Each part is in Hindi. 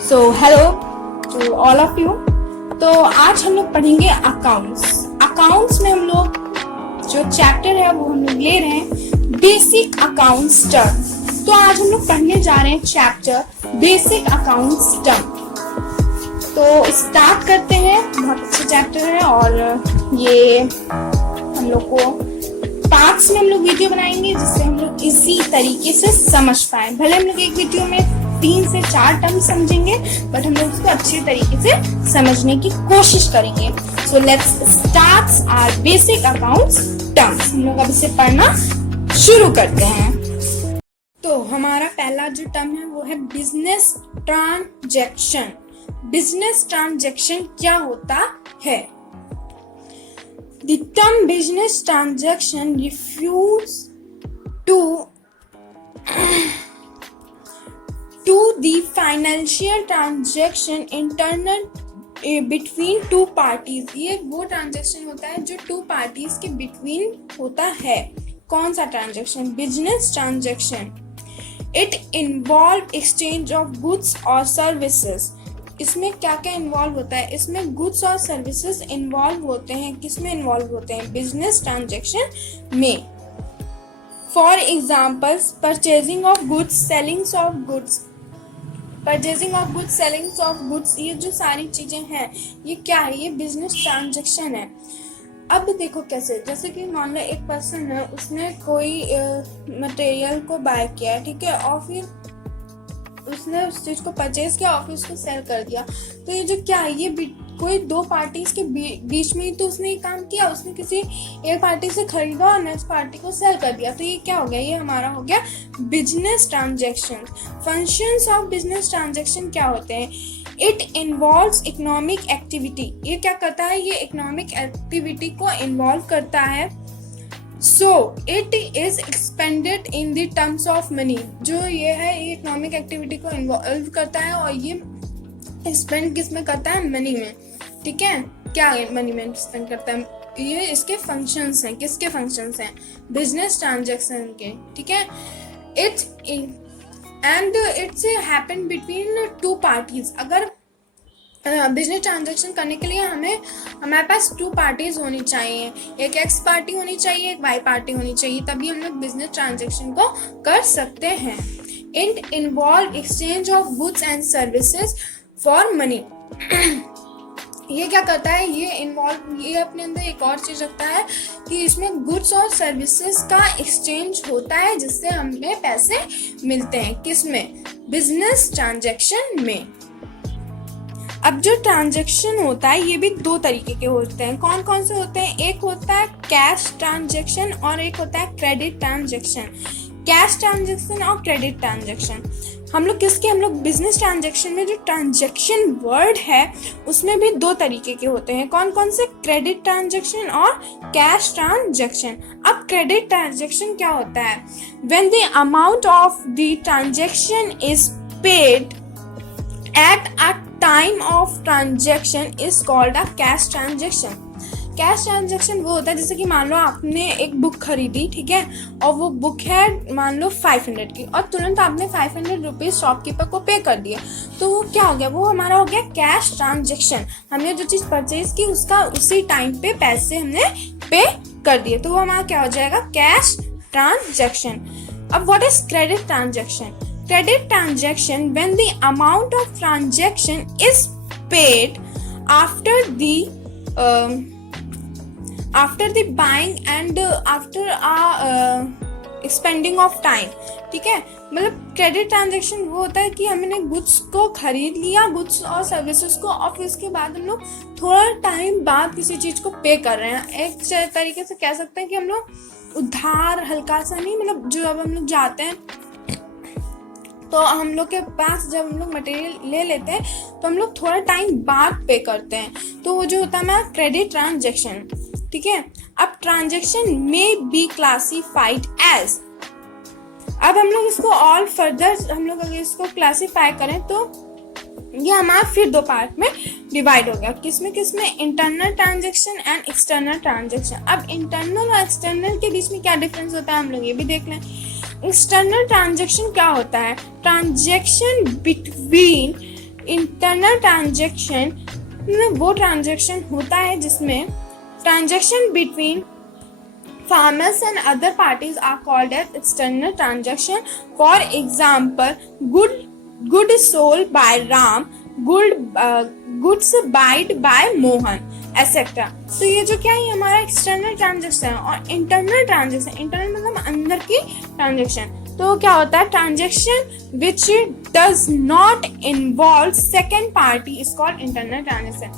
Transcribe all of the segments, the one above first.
So hello to all of you. तो आज हम लोग पढ़ेंगे अकाउंट्स में हम लोग जो चैप्टर है वो हम लोग ले रहे हैं बेसिक अकाउंट्स टर्म। तो आज हम लोग पढ़ने जा रहे हैं चैप्टर बेसिक अकाउंट्स टर्म। तो स्टार्ट करते हैं। बहुत अच्छा चैप्टर है और ये हम लोग को पार्ट्स में हम लोग वीडियो बनाएंगे जिससे हम लोग इसी तरीके से समझ पाए। भले हम लोग एक वीडियो में 3 से 4 टर्म समझेंगे बट हम लोग उसको अच्छे तरीके से समझने की कोशिश करेंगे। So let's start our basic accounts terms. हम लोग अब इसे पढ़ना शुरू करते हैं। तो हमारा पहला जो टर्म है वो है बिजनेस ट्रांजैक्शन। बिजनेस ट्रांजैक्शन क्या होता है? The term business transaction refers to the financial transaction internal between two parties। ये वो ट्रांजेक्शन होता है जो 2 parties के बिटवीन होता है। कौन सा transaction? Business transaction. It involve exchange of goods और सर्विसेज। इसमें क्या क्या इन्वॉल्व होता है? इसमें गुड्स और सर्विसेज इन्वॉल्व होते हैं। किसमें इन्वॉल्व होते हैं? बिजनेस ट्रांजैक्शन में। For examples purchasing of goods, ceilings of goods. Purchasing of goods, ceilings of goods, ये जो सारी चीजें हैं ये क्या है? ये बिजनेस ट्रांजैक्शन है। अब देखो कैसे, जैसे कि मान लो एक पर्सन है, उसने कोई मटेरियल को बाय किया है, ठीक है, और फिर उसने उस चीज को परचेज किया और फिर उसको सेल कर दिया। तो ये जो क्या है, ये कोई 2 पार्टीज के बीच में ही तो उसने ये काम किया। उसने किसी एक पार्टी से खरीदा और नेक्स्ट पार्टी को सेल कर दिया। तो ये क्या हो गया? ये हमारा हो गया business transaction. Functions of business transaction क्या होते हैं? It involves economic activity. ये क्या करता है? ये इकोनॉमिक एक्टिविटी को इन्वॉल्व करता है। So it is expended in the terms of money। जो ये है ये इकोनॉमिक एक्टिविटी को इन्वॉल्व करता है और ये स्पेंड किस में करता है? मनी में। ठीक है, क्या मनी में स्पेंड करता है? ये इसके फंक्शंस हैं। किसके फंक्शंस हैं? बिजनेस ट्रांजैक्शन के। ठीक है, इट्स हैपन बिटवीन 2 पार्टीज। अगर बिजनेस ट्रांजैक्शन करने के लिए हमारे पास 2 पार्टीज होनी चाहिए। एक एक्स पार्टी होनी चाहिए, एक वाई पार्टी होनी चाहिए, तभी हम लोग बिजनेस ट्रांजैक्शन को कर सकते हैं। It involve exchange of goods and services for money. ये क्या करता है? ये अपने अंदर एक और चीज रखता है कि इसमें गुड्स और सर्विसेज का एक्सचेंज होता है जिससे हमें पैसे मिलते हैं। किसमें? बिजनेस ट्रांजैक्शन में। अब जो ट्रांजैक्शन होता है ये भी 2 तरीके के होते हैं। कौन कौन से होते हैं? एक होता है कैश ट्रांजैक्शन और एक होता है क्रेडिट ट्रांजैक्शन। कैश ट्रांजैक्शन और क्रेडिट ट्रांजैक्शन हम लोग बिजनेस ट्रांजैक्शन में जो ट्रांजैक्शन वर्ड है उसमें भी 2 तरीके के होते हैं। कौन कौन से? क्रेडिट ट्रांजैक्शन और कैश ट्रांजैक्शन। अब क्रेडिट ट्रांजैक्शन क्या होता है? When the amount of the transaction is paid at a time of transaction is called a cash transaction। Cash transaction वो होता है जैसे कि मान लो आपने एक बुक खरीदी, ठीक है, और वो बुक है मान लो 500 की और तुरंत आपने 500 रुपीज शॉपकीपर को पे कर दिया। तो वो क्या हो गया? वो हमारा हो गया कैश ट्रांजैक्शन। हमने जो चीज परचेज की उसका उसी टाइम पे पैसे हमने पे कर दिए, तो वो हमारा क्या हो जाएगा? Cash transaction. अब what is credit transaction? Credit transaction when the amount of transaction is paid after the buying and after spending of time। ठीक है, मतलब क्रेडिट ट्रांजैक्शन वो होता है कि हमने गुड्स को खरीद लिया, गुड्स और सर्विसेज को, और फिर उसके बाद हम लोग थोड़ा टाइम बाद किसी चीज को पे कर रहे हैं। एक तरीके से कह सकते हैं कि हम लोग उधार हल्का सा नहीं, मतलब जो अब हम लोग जाते हैं तो हम लोग के पास जब हम लोग मटेरियल ले लेते हैं तो हम लोग थोड़ा टाइम बाद पे करते हैं, तो वो जो होता है हमारा क्रेडिट ट्रांजैक्शन। ठीक है, अब ट्रांजैक्शन में बी क्लासिफाइड एज। अब हम लोग इसको और फर्दर हम लोग अगर इसको क्लासिफाई करें तो ये हमारा फिर 2 पार्ट में डिवाइड हो गया। किसमें? Internal transaction and external transaction. अब इंटरनल और एक्सटर्नल के बीच में क्या डिफरेंस होता है हम लोग ये भी देख लें। एक्सटर्नल ट्रांजैक्शन क्या होता है? ट्रांजैक्शन बिटवीन इंटरनल ट्रांजेक्शन वो ट्रांजेक्शन होता है जिसमें transaction between farmers and other parties are called as external transaction. For example, goods sold by Ram, goods bought by Mohan, etc. तो ये जो क्या है हमारा एक्सटर्नल ट्रांजेक्शन है। और इंटरनल ट्रांजेक्शन, इंटरनल मतलब अंदर की ट्रांजेक्शन, तो क्या होता है transaction which does not involve second party is called internal transaction.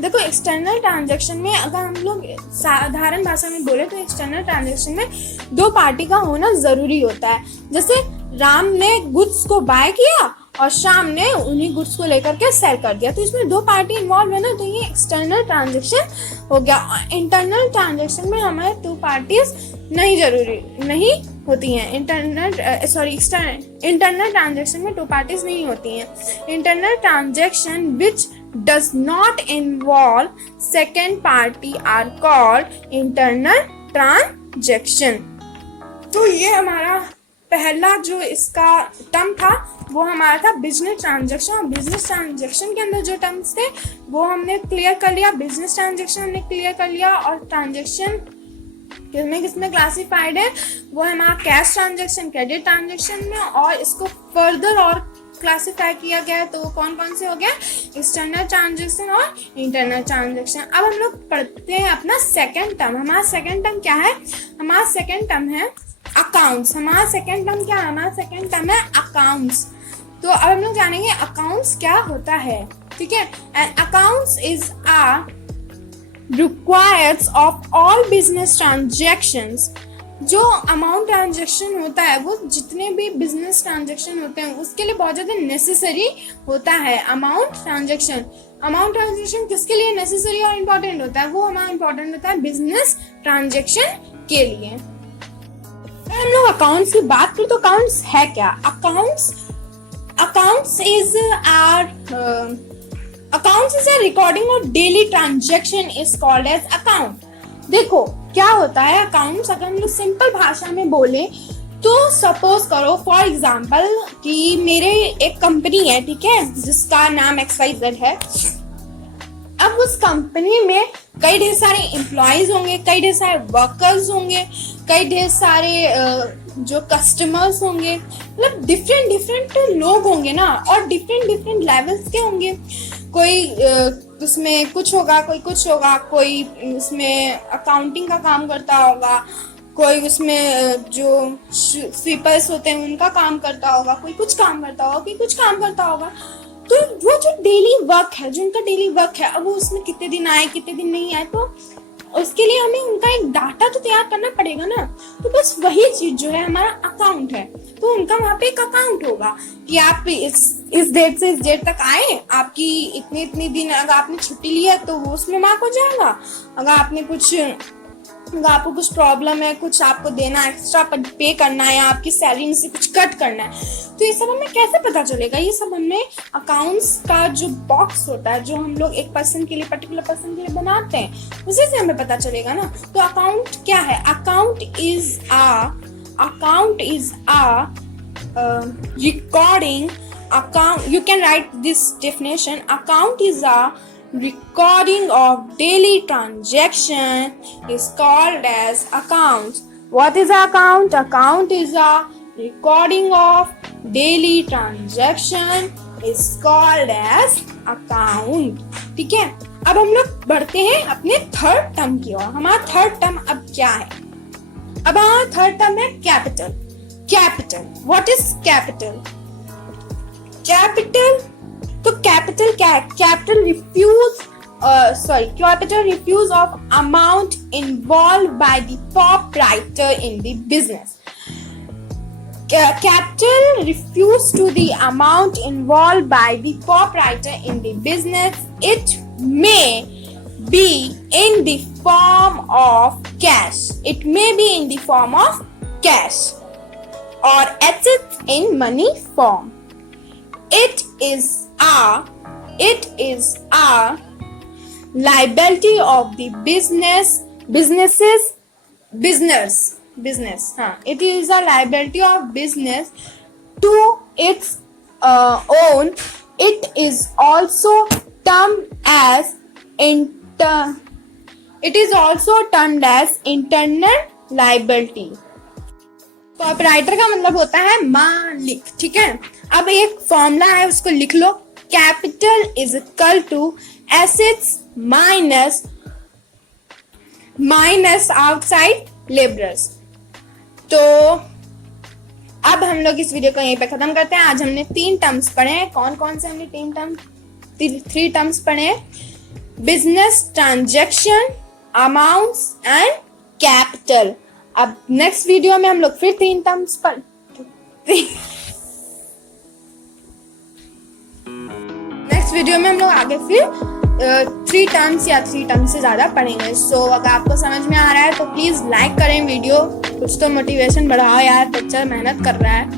देखो एक्सटर्नल ट्रांजेक्शन में अगर हम लोग साधारण भाषा में बोले तो एक्सटर्नल ट्रांजेक्शन में दो पार्टी का होना जरूरी होता है। जैसे राम ने गुड्स को बाय किया और श्याम ने उन्हीं गुड्स को लेकर के सेल कर दिया, तो इसमें दो पार्टी इन्वॉल्व है ना, तो ये एक्सटर्नल ट्रांजेक्शन हो गया। इंटरनल ट्रांजेक्शन में हमारे टू पार्टीज नहीं होती हैं। इंटरनल ट्रांजेक्शन में टू पार्टीज नहीं होती हैं। Internal transaction which does not involve second party are called internal transaction। तो ये हमारा पहला जो इसका टर्म था वो हमारा था बिजनेस ट्रांजेक्शन। और बिजनेस ट्रांजेक्शन के अंदर जो टर्म्स थे वो हमने क्लियर कर लिया। बिजनेस ट्रांजेक्शन हमने क्लियर कर लिया। और ट्रांजेक्शन किसमें क्लासिफाइड है वो है हमारा कैश ट्रांजेक्शन, क्रेडिट ट्रांजेक्शन में। और इसको फर्दर और क्लासिफाई किया गया है, तो वो कौन कौन से हो गया, एक्सटर्नल ट्रांजेक्शन और इंटरनल ट्रांजेक्शन। अब हम लोग पढ़ते हैं अपना सेकंड टर्म। हमारा सेकंड टर्म क्या है, हमारा सेकंड टर्म है अकाउंट्स। हमारा सेकंड टर्म क्या है, हमारा सेकंड टर्म है अकाउंट्स। तो अब हम लोग जानेंगे अकाउंट्स क्या होता है, ठीक है। And accounts is a requires of all business transactions। जो अमाउंट ट्रांजेक्शन होता है वो जितने भी बिजनेस ट्रांजेक्शन होते हैं उसके लिए बहुत ज़्यादा नेसेसरी होता है अमाउंट ट्रांजेक्शन। अमाउंट ट्रांजेक्शन किसके लिए नेसेसरी और इम्पोर्टेंट होता है, वो हमारा इम्पोर्टेंट होता है बिजनेस ट्रांजेक्शन के लिए। अगर हम लोग अकाउंट्स की बात करें तो अकाउंट्स है क्या, accounts is are Accounts is a recording of daily transaction is called as account। देखो क्या होता है अकाउंट्स, अगर हम लोग सिंपल भाषा में बोले तो सपोज करो फॉर एग्जांपल कि मेरे एक कंपनी है, ठीक है, जिसका नाम XYZ है। अब उस कंपनी में कई ढेर सारे एम्प्लॉयज होंगे, कई ढेर सारे वर्कर्स होंगे, कई ढेर सारे जो कस्टमर्स होंगे, मतलब डिफरेंट लोग होंगे ना, और डिफरेंट लेवल्स के होंगे। कोई उसमें कुछ होगा, कोई कुछ होगा, कोई उसमें अकाउंटिंग का काम करता होगा, कोई उसमें जो स्वीपर्स होते हैं उनका काम करता होगा, कोई कुछ काम करता होगा, कोई कुछ काम करता होगा। तो वो जो डेली वर्क है, जो उनका डेली वर्क है, अब वो उसमें कितने दिन आए कितने दिन नहीं आए, तो उसके लिए हमें उनका एक डाटा तो तैयार करना पड़ेगा ना। तो बस वही चीज जो है हमारा अकाउंट है, तो उनका वहाँ पे एक अकाउंट होगा कि आप इस डेट से इस डेट तक आए, आपकी इतने दिन अगर आपने छुट्टी ली है तो वो उसमें मार्क हो जाएगा। अगर आपको कुछ प्रॉब्लम है, कुछ आपको देना एक्स्ट्रा पे करना है, या आपकी सैलरी में से कुछ कट करना है, तो ये सब हमें कैसे पता चलेगा, ये सब हमें अकाउंट्स का जो बॉक्स होता है जो हम लोग एक पर्सन के लिए, पर्टिकुलर पर्सन के लिए बनाते हैं, उसी से हमें पता चलेगा ना। तो अकाउंट क्या है, account is a recording account, you can write this definition, account is a recording of daily transaction is called as account। what is account is a recording of daily transaction is called as account। ठीक है, अब हम लोग बढ़ते हैं अपने थर्ड टर्म की ओर। हमारा थर्ड टर्म अब क्या है, अब हमारा थर्ड टर्म है कैपिटल। व्हाट इज कैपिटल, तो कैपिटल क्या है, capital refuse of amount involve by the proprietor in the business. Capital refers to the amount involved by the proprietor in the business. It may be in the form of cash. It may be in the form of cash or assets in money form. It is a liability of the business. It is a liability of business to its own. It is also termed as internal liability. Copywriter का मतलब होता है मालिक, ठीक है। अब एक फॉर्मूला है, उसको लिख लो। Capital is equal to assets minus outside labourers. तो अब हम लोग इस वीडियो को यहीं पे खत्म करते हैं। आज हमने 3 टर्म्स पढ़े हैं। कौन कौन से हमने 3 टर्म्स पढ़े हैं? Business transaction, amounts and capital. अब नेक्स्ट वीडियो में हम लोग फिर 3 टर्म्स पर नेक्स्ट वीडियो में हम लोग आगे फिर 3 टर्म्स या 3 टर्म्स से ज्यादा पढ़ेंगे। सो अगर आपको समझ में आ रहा है तो प्लीज लाइक करें वीडियो, कुछ तो मोटिवेशन बढ़ाओ यार, बच्चा मेहनत कर रहा है।